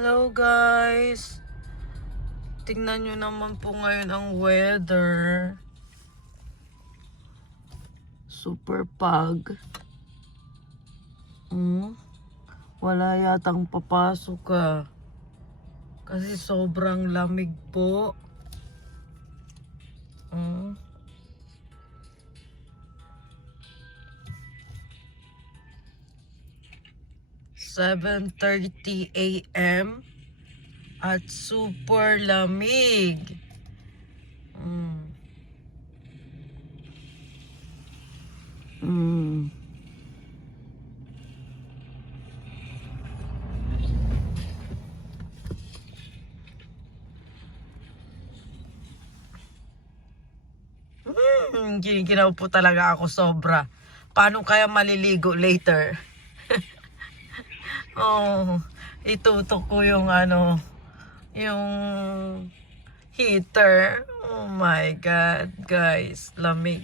Hello guys, tingnan nyo naman po ngayon ang weather. Super pag. Wala yatang papasok ka. Kasi sobrang lamig po. 7:30 AM at super lamig. Giniginaw po talaga ako sobra. Paano kaya maliligo later? Oh, itutok ko yung yung heater. Oh my God, guys, lamig.